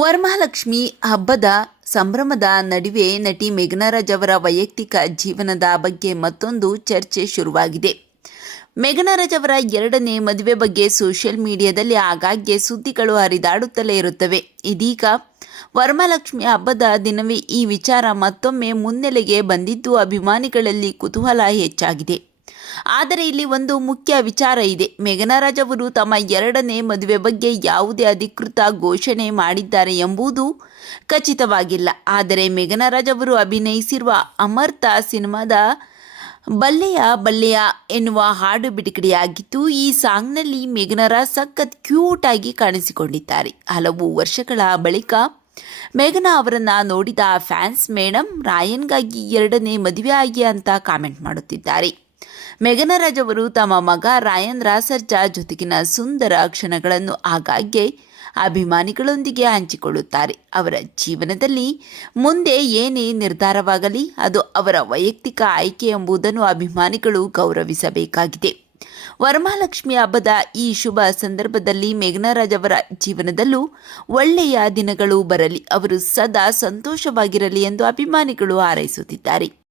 ವರಮಹಾಲಕ್ಷ್ಮಿ ಹಬ್ಬದ ಸಂಭ್ರಮದ ನಡುವೆ ನಟಿ ಮೇಘನಾ ರಾಜ್ ಅವರ ವೈಯಕ್ತಿಕ ಜೀವನದ ಬಗ್ಗೆ ಮತ್ತೊಂದು ಚರ್ಚೆ ಶುರುವಾಗಿದೆ. ಮೇಘನಾ ರಾಜ್ ಅವರ ಎರಡನೇ ಮದುವೆ ಬಗ್ಗೆ ಸೋಷಿಯಲ್ ಮೀಡಿಯಾದಲ್ಲಿ ಆಗಾಗ್ಗೆ ಸುದ್ದಿಗಳು ಹರಿದಾಡುತ್ತಲೇ ಇರುತ್ತವೆ. ಇದೀಗ ವರಮಹಾಲಕ್ಷ್ಮಿ ಹಬ್ಬದ ದಿನವೇ ಈ ವಿಚಾರ ಮತ್ತೊಮ್ಮೆ ಮುನ್ನೆಲೆಗೆ ಬಂದಿದ್ದು ಅಭಿಮಾನಿಗಳಲ್ಲಿ ಕುತೂಹಲ ಹೆಚ್ಚಾಗಿದೆ. ಆದರೆ ಇಲ್ಲಿ ಒಂದು ಮುಖ್ಯ ವಿಚಾರ ಇದೆ. ಮೇಘನಾ ರಾಜ್ ಅವರು ತಮ್ಮ ಎರಡನೇ ಮದುವೆ ಬಗ್ಗೆ ಯಾವುದೇ ಅಧಿಕೃತ ಘೋಷಣೆ ಮಾಡಿದ್ದಾರೆ ಎಂಬುದು ಖಚಿತವಾಗಿಲ್ಲ. ಆದರೆ ಮೇಘನಾ ರಾಜ್ ಅವರು ಅಭಿನಯಿಸಿರುವ ಅಮರ್ತ ಸಿನಿಮಾದ ಬಲ್ಲೆಯ ಬಲ್ಲೆಯ ಎನ್ನುವ ಹಾಡು ಬಿಡುಗಡೆಯಾಗಿದ್ದು, ಈ ಸಾಂಗ್ನಲ್ಲಿ ಮೇಘನಾ ರಾಜ್ ಸಖತ್ ಕ್ಯೂಟ್ ಆಗಿ ಕಾಣಿಸಿಕೊಂಡಿದ್ದಾರೆ. ಹಲವು ವರ್ಷಗಳ ಬಳಿಕ ಮೇಘನಾ ಅವರನ್ನ ನೋಡಿದ ಫ್ಯಾನ್ಸ್ ಮೇಡಮ್ ರಾಯನ್ಗಾಗಿ ಎರಡನೇ ಮದುವೆ ಆಗಿ ಅಂತ ಕಾಮೆಂಟ್ ಮಾಡುತ್ತಿದ್ದಾರೆ. ಮೇಘನಾ ರಾಜ್ ಅವರು ತಮ್ಮ ಮಗ ರಾಯನ್ ರಾಸರ್ಜಾ ಜೊತೆಗಿನ ಸುಂದರ ಕ್ಷಣಗಳನ್ನು ಆಗಾಗ್ಗೆ ಅಭಿಮಾನಿಗಳೊಂದಿಗೆ ಹಂಚಿಕೊಳ್ಳುತ್ತಾರೆ. ಅವರ ಜೀವನದಲ್ಲಿ ಮುಂದೆ ಏನೇ ನಿರ್ಧಾರವಾಗಲಿ ಅದು ಅವರ ವೈಯಕ್ತಿಕ ಆಯ್ಕೆ ಎಂಬುದನ್ನು ಅಭಿಮಾನಿಗಳು ಗೌರವಿಸಬೇಕಾಗಿದೆ. ವರಮಹಾಲಕ್ಷ್ಮಿ ಹಬ್ಬದ ಈ ಶುಭ ಸಂದರ್ಭದಲ್ಲಿ ಮೇಘನಾ ರಾಜ್ ಅವರ ಜೀವನದಲ್ಲೂ ಒಳ್ಳೆಯ ದಿನಗಳು ಬರಲಿ, ಅವರು ಸದಾ ಸಂತೋಷವಾಗಿರಲಿ ಎಂದು ಅಭಿಮಾನಿಗಳು ಹಾರೈಸುತ್ತಿದ್ದಾರೆ.